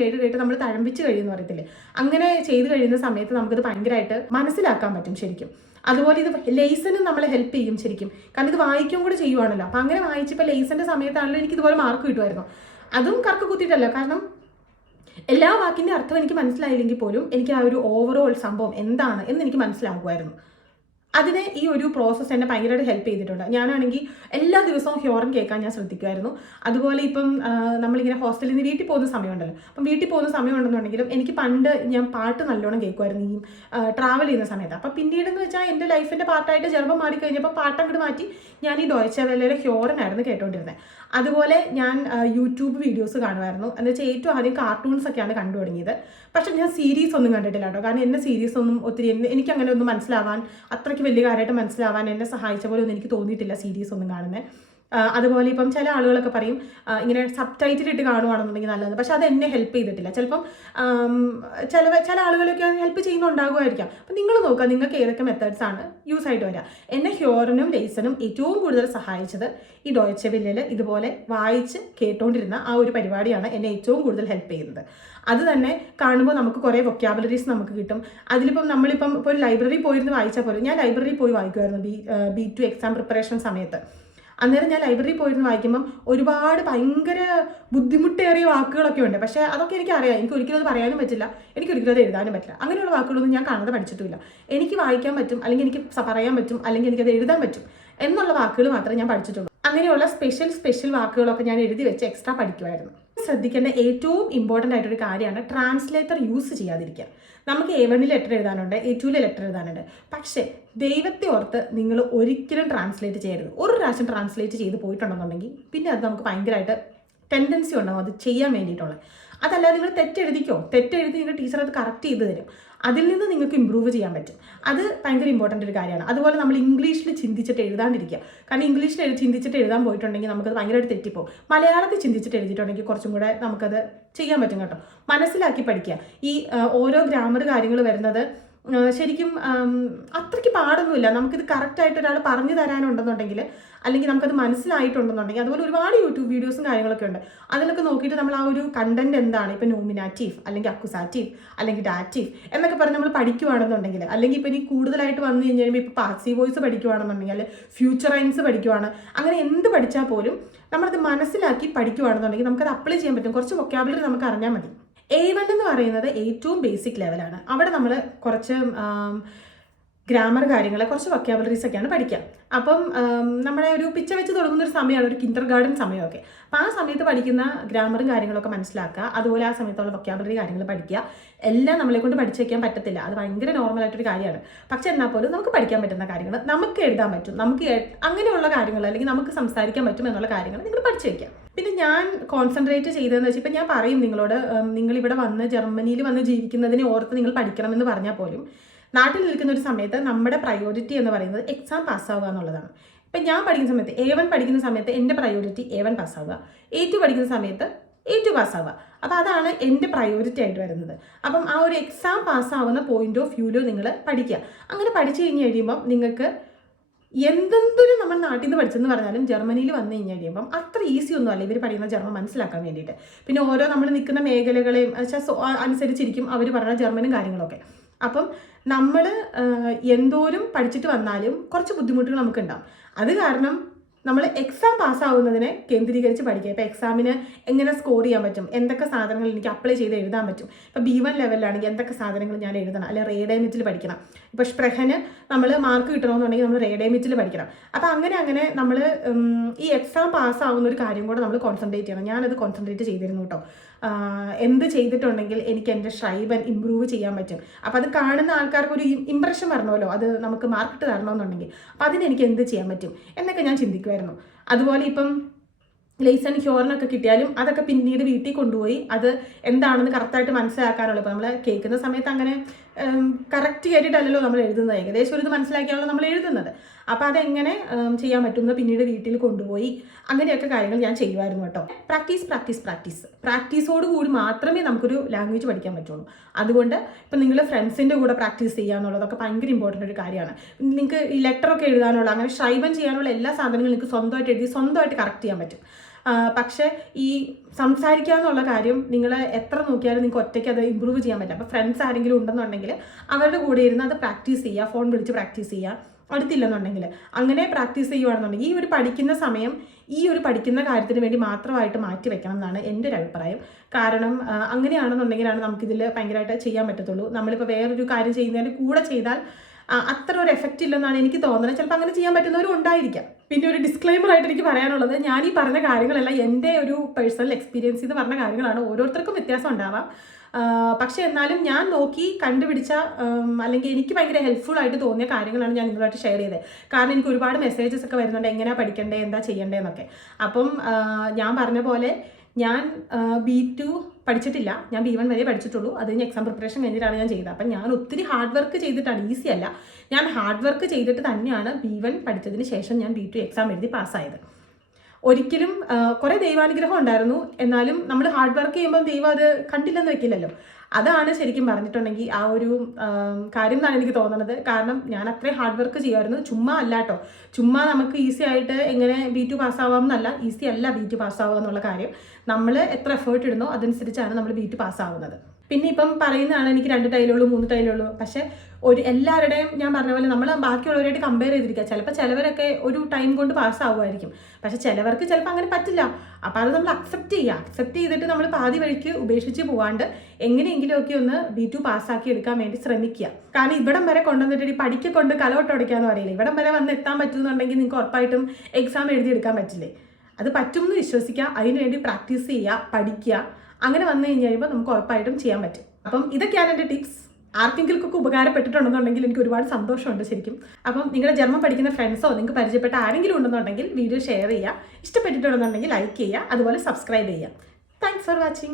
കേട്ട് നമ്മൾ തഴമ്പിച്ച് കഴിയുമെന്ന് പറയത്തില്ലേ, അങ്ങനെ ചെയ്ത് കഴിയുന്ന സമയത്ത് നമുക്കത് ഭയങ്കരമായിട്ട് മനസ്സിലാക്കാൻ പറ്റും ശരിക്കും. അതുപോലെ ഇത് ലെയ്സനും നമ്മളെ ഹെൽപ്പ് ചെയ്യും ശരിക്കും, കാരണം ഇത് വായിക്കുകയും കൂടെ ചെയ്യുവാണല്ലോ. അപ്പം അങ്ങനെ വായിച്ചപ്പോൾ ലെയ്സൻ്റെ സമയത്താണല്ലോ എനിക്ക് ഇതുപോലെ മാർക്ക് കിട്ടുമായിരുന്നു. അതും കറക്ക് കുത്തിയിട്ടല്ല, കാരണം എല്ലാ വാക്കിൻ്റെ അർത്ഥം എനിക്ക് മനസ്സിലായില്ലെങ്കിൽ പോലും എനിക്ക് ആ ഒരു ഓവറോൾ സംഭവം എന്താണ് എന്ന് എനിക്ക് മനസ്സിലാകുമായിരുന്നു. അതിന് ഈ ഒരു പ്രോസസ്സ് എന്നെ ഭയങ്കരമായിട്ട് ഹെൽപ്പ് ചെയ്തിട്ടുണ്ട്. ഞാനാണെങ്കിൽ എല്ലാ ദിവസവും ഹ്യോറൻ കേൾക്കാൻ ഞാൻ ശ്രദ്ധിക്കുമായിരുന്നു. അതുപോലെ ഇപ്പം നമ്മളിങ്ങനെ ഹോസ്റ്റലിൽ നിന്ന് വീട്ടിൽ പോകുന്ന സമയമുണ്ടല്ലോ, അപ്പം വീട്ടിൽ പോകുന്ന സമയമുണ്ടെന്നുണ്ടെങ്കിലും എനിക്ക് പണ്ട് ഞാൻ പാട്ട് നല്ലോണം കേൾക്കുമായിരുന്നു ഈ ട്രാവൽ ചെയ്യുന്ന സമയത്ത്. അപ്പം പിന്നീടെന്ന് വെച്ചാൽ എൻ്റെ ലൈഫിൻ്റെ പാർട്ടായിട്ട് ജർമ്മൻ മാറിക്കഴിഞ്ഞപ്പോൾ പാട്ടങ്ങോട്ട് മാറ്റി ഞാൻ ഈ ഡോയ്ച്ചെ വെല്ലെയിലെ ഹ്യോറനായിരുന്നു കേട്ടുകൊണ്ടിരുന്നത്. അതുപോലെ ഞാൻ യൂട്യൂബ് വീഡിയോസ് കാണുമായിരുന്നു. എന്ന് വെച്ചാൽ ഏറ്റവും ആദ്യം കാർട്ടൂൺസൊക്കെയാണ് കണ്ടു തുടങ്ങിയത്. പക്ഷെ ഞാൻ സീരീസ് ഒന്നും കണ്ടിട്ടില്ല കേട്ടോ, കാരണം എന്നെ സീരീസ് ഒന്നും ഒത്തിരി എനിക്കങ്ങനെ ഒന്നും മനസ്സിലാവാൻ, അത്രയ്ക്ക് വലിയ കാര്യമായിട്ട് മനസ്സിലാവാൻ എന്നെ സഹായിച്ച പോലെ ഒന്നും എനിക്ക് തോന്നിയിട്ടില്ല സീരീസ് ഒന്നും കാണുന്നത്. അതുപോലെ ഇപ്പം ചില ആളുകളൊക്കെ പറയും ഇങ്ങനെ സബ് ടൈറ്റിൽ ഇട്ട് കാണുവാണെന്നുണ്ടെങ്കിൽ നല്ലതെന്ന്. പക്ഷെ അത് എന്നെ ഹെൽപ്പ് ചെയ്തിട്ടില്ല. ചിലപ്പം ചില ആളുകളൊക്കെ ഹെൽപ്പ് ചെയ്യുന്നുണ്ടാകുമായിരിക്കാം. അപ്പം നിങ്ങൾ നോക്കുക നിങ്ങൾക്ക് ഏതൊക്കെ മെത്തേഡ്സ് ആണ് യൂസ് ആയിട്ട് വരിക. എന്നെ ഹ്യോറിനും ലേസനും ഏറ്റവും കൂടുതൽ സഹായിച്ചത് ഈ ഡോയ്ച്ചെ വെല്ലിൽ ഇതുപോലെ വായിച്ച് കേട്ടോണ്ടിരുന്ന ആ ഒരു പരിപാടിയാണ് എന്നെ ഏറ്റവും കൂടുതൽ ഹെൽപ്പ് ചെയ്യുന്നത്. അത് തന്നെ കാണുമ്പോൾ നമുക്ക് കുറേ വൊക്കാബുലറീസ് നമുക്ക് കിട്ടും. അതിലിപ്പം നമ്മളിപ്പം ഇപ്പോൾ ഒരു ലൈബ്രറി പോയിരുന്ന് വായിച്ചാൽ പോലും, ഞാൻ ലൈബ്രറി പോയി വായിക്കുമായിരുന്നു B2 എക്സാം പ്രിപ്പറേഷൻ സമയത്ത്. അന്നേരം ഞാൻ ലൈബ്രറി പോയിരുന്ന് വായിക്കുമ്പം ഒരുപാട് ഭയങ്കര ബുദ്ധിമുട്ടേറിയ വാക്കുകളൊക്കെ ഉണ്ട്. പക്ഷേ അതൊക്കെ എനിക്കറിയാം, എനിക്ക് ഒരിക്കലും അത് പറയാനും പറ്റില്ല, എനിക്ക് ഒരിക്കലും അത് എഴുതാനും പറ്റില്ല. അങ്ങനെയുള്ള വാക്കുകളൊന്നും ഞാൻ കാണാതെ പഠിച്ചിട്ടില്ല. എനിക്ക് വായിക്കാൻ പറ്റും, അല്ലെങ്കിൽ എനിക്ക് പറയാൻ പറ്റും, അല്ലെങ്കിൽ എനിക്കത് എഴുതാൻ പറ്റും എന്നുള്ള വാക്കുകൾ മാത്രമേ ഞാൻ പഠിച്ചിട്ടുള്ളൂ. അങ്ങനെയുള്ള സ്പെഷ്യൽ വാക്കുകളൊക്കെ ഞാൻ എഴുതി വെച്ച് എക്സ്ട്രാ പഠിക്കുമായിരുന്നു. ശ്രദ്ധിക്കേണ്ട ഏറ്റവും ഇമ്പോർട്ടൻ്റ് ആയിട്ടൊരു കാര്യമാണ് ട്രാൻസ്ലേറ്റർ യൂസ് ചെയ്യാതിരിക്കുക. നമുക്ക് A1 ലെറ്റർ എഴുതാനുണ്ട്, A2 ലെറ്റർ എഴുതാനുണ്ട്. പക്ഷേ ദൈവത്തെ ഓർത്ത് നിങ്ങൾ ഒരിക്കലും ട്രാൻസ്ലേറ്റ് ചെയ്യരുത്. ഒരു പ്രാവശ്യം ട്രാൻസ്ലേറ്റ് ചെയ്ത് പോയിട്ടുണ്ടെന്നുണ്ടെങ്കിൽ പിന്നെ അത് നമുക്ക് ഭയങ്കരമായിട്ട് ടെൻഡൻസി ഉണ്ടാകും അത് ചെയ്യാൻ വേണ്ടിയിട്ടുള്ളത്. അതല്ലാതെ നിങ്ങൾ തെറ്റെഴുതി നിങ്ങൾ ടീച്ചർ അത് കറക്റ്റ് ചെയ്ത് തരും. അതിൽ നിന്ന് നിങ്ങൾക്ക് ഇമ്പ്രൂവ് ചെയ്യാൻ പറ്റും. അത് ഭയങ്കര ഇമ്പോർട്ടൻ്റ് ഒരു കാര്യമാണ്. അതുപോലെ നമ്മൾ ഇംഗ്ലീഷിൽ ചിന്തിച്ചിട്ട് എഴുതാണ്ടിരിക്കുക. കാരണം ഇംഗ്ലീഷിൽ ചിന്തിച്ചിട്ട് എഴുതാൻ പോയിട്ടുണ്ടെങ്കിൽ നമുക്കത് ഭയങ്കരമായിട്ട് തെറ്റിപ്പോകും. മലയാളത്തിൽ ചിന്തിച്ചിട്ട് എഴുതിയിട്ടുണ്ടെങ്കിൽ കുറച്ചും കൂടെ നമുക്കത് ചെയ്യാൻ പറ്റും കേട്ടോ. മനസ്സിലാക്കി പഠിക്കുക. ഈ ഓരോ ഗ്രാമർ കാര്യങ്ങൾ വരുന്നത് ശരിക്കും അത്രയ്ക്ക് പാടൊന്നുമില്ല. നമുക്കിത് കറക്റ്റായിട്ട് ഒരാൾ പറഞ്ഞു തരാനുണ്ടെന്നുണ്ടെങ്കിൽ, അല്ലെങ്കിൽ നമുക്കത് മനസ്സിലായിട്ടുണ്ടെന്നുണ്ടെങ്കിൽ, അതുപോലെ ഒരുപാട് യൂട്യൂബ് വീഡിയോസും കാര്യങ്ങളൊക്കെ ഉണ്ട്. അതിലൊക്കെ നോക്കിയിട്ട് നമ്മൾ ആ ഒരു കണ്ടന്റ് എന്താണ്, ഇപ്പം നോമിനാറ്റീവ് അല്ലെങ്കിൽ അക്യുസാറ്റീവ് അല്ലെങ്കിൽ ഡാറ്റീവ് എന്നൊക്കെ പറഞ്ഞ് നമ്മൾ പഠിക്കുവാണെന്നുണ്ടെങ്കിൽ, അല്ലെങ്കിൽ ഇപ്പം ഇനി കൂടുതലായിട്ട് വന്നു കഴിഞ്ഞാൽ ഇപ്പോൾ പാസീവ് വോയിസ് പഠിക്കുവാണെന്നുണ്ടെങ്കിൽ, ഫ്യൂച്ചർ റൈംസ് പഠിക്കുവാണ്, അങ്ങനെ എന്ത് പഠിച്ചാൽ പോലും നമ്മളത് മനസ്സിലാക്കി പഠിക്കുവാണെന്നുണ്ടെങ്കിൽ നമുക്കത് അപ്ലൈ ചെയ്യാൻ പറ്റും. കുറച്ച് വൊക്കാബുലറി നമുക്ക് അറിഞ്ഞാൽ മതി. A1 എന്ന് പറയുന്നത് ഏറ്റവും ബേസിക് ലെവലാണ്. അവിടെ നമ്മൾ കുറച്ച് ഗ്രാമർ കാര്യങ്ങൾ, കുറച്ച് വൊക്കാബുലറീസ് ഒക്കെയാണ് പഠിക്കുക. അപ്പം നമ്മുടെ ഒരു പിച്ച വെച്ച് തുടങ്ങുന്ന ഒരു സമയമാണ്, ഒരു കിൻഡർ ഗാർഡൻ സമയമൊക്കെ. അപ്പോൾ ആ സമയത്ത് പഠിക്കുന്ന ഗ്രാമറും കാര്യങ്ങളൊക്കെ മനസ്സിലാക്കുക. അതുപോലെ ആ സമയത്തുള്ള വൊക്കാബുലറി കാര്യങ്ങൾ പഠിക്കുക. എല്ലാം നമ്മളെ കൊണ്ട് പഠിച്ചു വയ്ക്കാൻ പറ്റത്തില്ല, അത് ഭയങ്കര നോർമലായിട്ടൊരു കാര്യമാണ്. പക്ഷെ എന്നാൽ പോലും നമുക്ക് പഠിക്കാൻ പറ്റുന്ന കാര്യങ്ങൾ, നമുക്ക് എഴുതാൻ പറ്റും, നമുക്ക് അങ്ങനെയുള്ള കാര്യങ്ങൾ, അല്ലെങ്കിൽ നമുക്ക് സംസാരിക്കാൻ പറ്റും എന്നുള്ള കാര്യങ്ങൾ നിങ്ങൾ പഠിച്ചു വയ്ക്കുക. പിന്നെ ഞാൻ കോൺസെൻട്രേറ്റ് ചെയ്തതെന്ന് വെച്ചാൽ, ഇപ്പം ഞാൻ പറയും നിങ്ങളോട്, നിങ്ങളിവിടെ വന്ന് ജർമ്മനിയിൽ വന്ന് ജീവിക്കുന്നതിനെ ഓർത്ത് നിങ്ങൾ പഠിക്കണമെന്ന് പറഞ്ഞാൽ പോലും നാട്ടിൽ നിൽക്കുന്ന ഒരു സമയത്ത് നമ്മുടെ പ്രയോറിറ്റി എന്ന് പറയുന്നത് എക്സാം പാസ്സാവുക എന്നുള്ളതാണ്. ഇപ്പം ഞാൻ പഠിക്കുന്ന സമയത്ത് A1 പഠിക്കുന്ന സമയത്ത് എൻ്റെ പ്രയോറിറ്റി A1 പാസ്സാവുക, A2 പഠിക്കുന്ന സമയത്ത് A2 പാസ്സാവുക. അപ്പോൾ അതാണ് എൻ്റെ പ്രയോറിറ്റി ആയിട്ട് വരുന്നത്. അപ്പം ആ ഒരു എക്സാം പാസ്സാവുന്ന പോയിന്റ് ഓഫ് വ്യൂവിൽ നിങ്ങൾ പഠിക്കുക. അങ്ങനെ പഠിച്ചു കഴിഞ്ഞ് കഴിയുമ്പം നിങ്ങൾക്ക് എന്തെന്തൊരു നമ്മൾ നാട്ടിൽ നിന്ന് പഠിച്ചെന്ന് പറഞ്ഞാലും ജർമ്മനിയിൽ വന്നു കഴിഞ്ഞ് കഴിയുമ്പം അത്ര ഈസി ഒന്നും അല്ല ഇവർ പഠിക്കുന്ന ജർമ്മൻ മനസ്സിലാക്കാൻ വേണ്ടിയിട്ട്. പിന്നെ ഓരോ നമ്മൾ നിൽക്കുന്ന മേഖലകളെയും അനുസരിച്ചിരിക്കും അവർ പറയുന്ന ജർമ്മനും കാര്യങ്ങളൊക്കെ. അപ്പം നമ്മൾ എന്തോരം പഠിച്ചിട്ട് വന്നാലും കുറച്ച് ബുദ്ധിമുട്ടുകൾ നമുക്കുണ്ടാവും. അത് കാരണം നമ്മൾ എക്സാം പാസ്സാവുന്നതിനെ കേന്ദ്രീകരിച്ച് പഠിക്കുക. ഇപ്പോൾ എക്സാമിന് എങ്ങനെ സ്കോർ ചെയ്യാൻ പറ്റും, എന്തൊക്കെ സാധനങ്ങൾ എനിക്ക് അപ്ലൈ ചെയ്ത് എഴുതാൻ പറ്റും. ഇപ്പോൾ B1 ലെവലിലാണെങ്കിൽ എന്തൊക്കെ സാധനങ്ങൾ ഞാൻ എഴുതണം, അല്ലെങ്കിൽ റേഡേമിറ്റിൽ പഠിക്കണം. ഇപ്പോൾ സ്പ്രെഹന് നമ്മൾ മാർക്ക് കിട്ടണമെന്നുണ്ടെങ്കിൽ നമ്മൾ റേഡേമിറ്റിൽ പഠിക്കണം. അപ്പോൾ അങ്ങനെ നമ്മൾ ഈ എക്സാം പാസ്സാവുന്ന ഒരു കാര്യം കൂടെ നമ്മൾ കോൺസെൻട്രേറ്റ് ചെയ്യണം. ഞാനത് കോൺസെൻട്രേറ്റ് ചെയ്തിരുന്നു കേട്ടോ. എന്ത് ചെയ്തിട്ടുണ്ടെങ്കിൽ എനിക്ക് എൻ്റെ ഷൈബൻ ഇമ്പ്രൂവ് ചെയ്യാൻ പറ്റും. അപ്പോൾ അത് കാണുന്ന ആൾക്കാർക്ക് ഒരു ഇമ്പ്രഷൻ വരണമല്ലോ, അത് നമുക്ക് മാർക്കിട്ട് തരണമെന്നുണ്ടെങ്കിൽ. അപ്പോൾ അതിനെനിക്ക് എന്ത് ചെയ്യാൻ പറ്റും എന്നൊക്കെ ഞാൻ ചിന്തിക്കുമായിരുന്നു. അതുപോലെ ഇപ്പം ലേസൺ ഹ്യോറിനൊക്കെ കിട്ടിയാലും അതൊക്കെ പിന്നീട് വീട്ടിൽ കൊണ്ടുപോയി അത് എന്താണെന്ന് കറക്റ്റായിട്ട് മനസ്സിലാക്കാനുള്ളൂ. ഇപ്പോൾ നമ്മൾ കേൾക്കുന്ന സമയത്ത് അങ്ങനെ കറക്റ്റ് കേട്ടിട്ടല്ലല്ലോ നമ്മൾ എഴുതുന്നത്, ഏകദേശം ഒരു ഇത് മനസ്സിലാക്കിയാണല്ലോ നമ്മൾ എഴുതുന്നത്. അപ്പോൾ അതെങ്ങനെ ചെയ്യാൻ പറ്റുമെന്ന് പിന്നീട് വീട്ടിൽ കൊണ്ടുപോയി അങ്ങനെയൊക്കെ കാര്യങ്ങൾ ഞാൻ ചെയ്യുമായിരുന്നു കേട്ടോ. പ്രാക്ടീസോട് കൂടി മാത്രമേ നമുക്കൊരു ലാംഗ്വേജ് പഠിക്കാൻ പറ്റുള്ളൂ. അതുകൊണ്ട് ഇപ്പം നിങ്ങൾ ഫ്രണ്ട്സിൻ്റെ കൂടെ പ്രാക്ടീസ് ചെയ്യുക എന്നുള്ളതൊക്കെ ഭയങ്കര ഇമ്പോർട്ടൻ്റ് ഒരു കാര്യമാണ്. നിങ്ങൾക്ക് ഈ ലെറ്ററൊക്കെ എഴുതാനുള്ള, അങ്ങനെ ഷൈബൻ ചെയ്യാനുള്ള എല്ലാ സാധനങ്ങളും നിങ്ങൾക്ക് സ്വന്തമായിട്ട് എഴുതി സ്വന്തമായിട്ട് കറക്റ്റ് ചെയ്യാൻ പറ്റും. പക്ഷേ ഈ സംസാരിക്കുക എന്നുള്ള കാര്യം നിങ്ങൾ എത്ര നോക്കിയാലും നിങ്ങൾക്ക് ഒറ്റയ്ക്ക് അത് ഇമ്പ്രൂവ് ചെയ്യാൻ പറ്റില്ല. അപ്പോൾ ഫ്രണ്ട്സ് ആരെങ്കിലും ഉണ്ടെന്നുണ്ടെങ്കിൽ അവരുടെ കൂടെ ഇരുന്ന് അത് പ്രാക്ടീസ് ചെയ്യുക, ഫോൺ വിളിച്ച് പ്രാക്ടീസ് ചെയ്യുക. അടുത്തില്ലെന്നുണ്ടെങ്കിൽ അങ്ങനെ പ്രാക്ടീസ് ചെയ്യുകയാണെന്നുണ്ടെങ്കിൽ ഈ ഒരു പഠിക്കുന്ന സമയം ഈ ഒരു പഠിക്കുന്ന കാര്യത്തിന് വേണ്ടി മാത്രമായിട്ട് മാറ്റി വെക്കണം എന്നാണ് എൻ്റെ ഒരു അഭിപ്രായം. കാരണം അങ്ങനെയാണെന്നുണ്ടെങ്കിലാണ് നമുക്കിതിൽ ഭയങ്കരമായിട്ട് ചെയ്യാൻ പറ്റത്തുള്ളൂ. നമ്മളിപ്പോൾ വേറൊരു കാര്യം ചെയ്യുന്നതിന് കൂടെ ചെയ്താൽ അത്ര ഒരു എഫക്റ്റ് ഇല്ലെന്നാണ് എനിക്ക് തോന്നുന്നത്. ചിലപ്പോൾ അങ്ങനെ ചെയ്യാൻ പറ്റുന്നവരും ഉണ്ടായിരിക്കാം. പിന്നെ ഒരു ഡിസ്ക്ലൈമർ ആയിട്ട് എനിക്ക് പറയാനുള്ളത്, ഞാൻ ഈ പറഞ്ഞ കാര്യങ്ങളെല്ലാം എൻ്റെ ഒരു പേഴ്സണൽ എക്സ്പീരിയൻസിൽ നിന്ന് പറഞ്ഞ കാര്യങ്ങളാണ്. ഓരോരുത്തർക്കും വ്യത്യാസം ഉണ്ടാവാം. പക്ഷെ എന്നാലും ഞാൻ നോക്കി കണ്ടുപിടിച്ച അല്ലെങ്കിൽ എനിക്ക് ഭയങ്കര ഹെൽപ്ഫുൾ ആയിട്ട് തോന്നിയ കാര്യങ്ങളാണ് ഞാൻ നിങ്ങളുമായിട്ട് ഷെയർ ചെയ്തത്. കാരണം എനിക്ക് ഒരുപാട് മെസ്സേജസ് ഒക്കെ വരുന്നുണ്ട്, എങ്ങനെയാണ് പഠിക്കേണ്ടത്, എന്താ ചെയ്യേണ്ടതെന്നൊക്കെ. അപ്പം ഞാൻ പറഞ്ഞ പോലെ ഞാൻ B2 പഠിച്ചിട്ടില്ല, ഞാൻ B1 വരെ പഠിച്ചിട്ടുള്ളൂ. അത് കഴിഞ്ഞ് എക്സാം പ്രിപ്പറേഷൻ കഴിഞ്ഞിട്ടാണ് ഞാൻ ചെയ്തത്. അപ്പം ഞാൻ ഒത്തിരി ഹാർഡ് വർക്ക് ചെയ്തിട്ടാണ്, ഈസി അല്ല, ഞാൻ ഹാർഡ് വർക്ക് ചെയ്തിട്ട് തന്നെയാണ് B1 പഠിച്ചതിന് ശേഷം ഞാൻ B2 എക്സാം എഴുതി പാസ്സായത്. ഒരിക്കലും കുറേ ദൈവാനുഗ്രഹം ഉണ്ടായിരുന്നു. എന്നാലും നമ്മൾ ഹാർഡ് വർക്ക് ചെയ്യുമ്പോൾ ദൈവം അത് കണ്ടില്ലെന്ന് വെക്കില്ലല്ലോ. അതാണ് ശരിക്കും പറഞ്ഞിട്ടുണ്ടെങ്കിൽ ആ ഒരു കാര്യം എന്നാണ് എനിക്ക് തോന്നുന്നത്. കാരണം ഞാൻ അത്രയും ഹാർഡ് വർക്ക് ചെയ്യുമായിരുന്നു. ചുമ്മാ അല്ല കേട്ടോ, ചുമ്മാ നമുക്ക് ഈസി ആയിട്ട് എങ്ങനെ B2 പാസ്സാവാം എന്നല്ല, ഈസി അല്ല B2 പാസ്സാവുക എന്നുള്ള കാര്യം. നമ്മൾ എത്ര എഫേർട്ട് ഇടുന്നോ അതനുസരിച്ചാണ് നമ്മൾ B2 പാസ്സാവുന്നത്. പിന്നെ ഇപ്പം പറയുന്നതാണ് എനിക്ക് 2 ടൈലുള്ളൂ 3 ടൈലുള്ളൂ. പക്ഷേ എല്ലാവരുടെയും ഞാൻ പറഞ്ഞ പോലെ നമ്മൾ ബാക്കിയുള്ളവരായിട്ട് കമ്പയർ ചെയ്തിരിക്കുക. ചിലപ്പോൾ ചിലവരൊക്കെ ഒരു ടൈം കൊണ്ട് പാസ്സാവുമായിരിക്കും, പക്ഷെ ചിലവർക്ക് ചിലപ്പോൾ അങ്ങനെ പറ്റില്ല. അപ്പോൾ അത് നമ്മൾ അക്സെപ്റ്റ് ചെയ്തിട്ട് നമ്മൾ പാതി വഴിക്ക് ഉപേക്ഷിച്ച് പോകാണ്ട് എങ്ങനെയെങ്കിലുമൊക്കെ ഒന്ന് B2 പാസ്സാക്കി എടുക്കാൻ വേണ്ടി ശ്രമിക്കുക. കാരണം ഇവിടം വരെ കൊണ്ടുവന്നിട്ട് പഠിക്കെ കൊണ്ട് കലവട്ടൊടയ്ക്കാന്ന് പറയില്ലേ, ഇവിടം വരെ വന്ന് എത്താൻ പറ്റുന്നുണ്ടെങ്കിൽ നിങ്ങൾക്ക് ഉറപ്പായിട്ടും എക്സാം എഴുതിയെടുക്കാൻ പറ്റില്ലേ. അത് പറ്റുമെന്ന് വിശ്വസിക്കുക, അതിനുവേണ്ടി പ്രാക്ടീസ് ചെയ്യുക, പഠിക്കുക. അങ്ങനെ വന്നു കഴിയുമ്പോൾ നമുക്ക് ഉറപ്പായിട്ടും ചെയ്യാൻ പറ്റും. അപ്പം ഇതൊക്കെയാണ് എൻ്റെ ടിപ്സ്. ആർക്കെങ്കിലുമൊക്കെ ഉപകാരപ്പെട്ടിട്ടുണ്ടെന്നുണ്ടെങ്കിൽ എനിക്ക് ഒരുപാട് സന്തോഷമുണ്ട് ശരിക്കും. അപ്പം നിങ്ങളുടെ ജർമ്മൻ പഠിക്കുന്ന ഫ്രണ്ട്സോ നിങ്ങൾക്ക് പരിചയപ്പെട്ട ആരെങ്കിലും ഉണ്ടെന്നുണ്ടെങ്കിൽ വീഡിയോ ഷെയർ ചെയ്യുക, ഇഷ്ടപ്പെട്ടിട്ടുണ്ടെന്നുണ്ടെങ്കിൽ ലൈക്ക് ചെയ്യുക, അതുപോലെ സബ്സ്ക്രൈബ് ചെയ്യുക. Thanks for watching.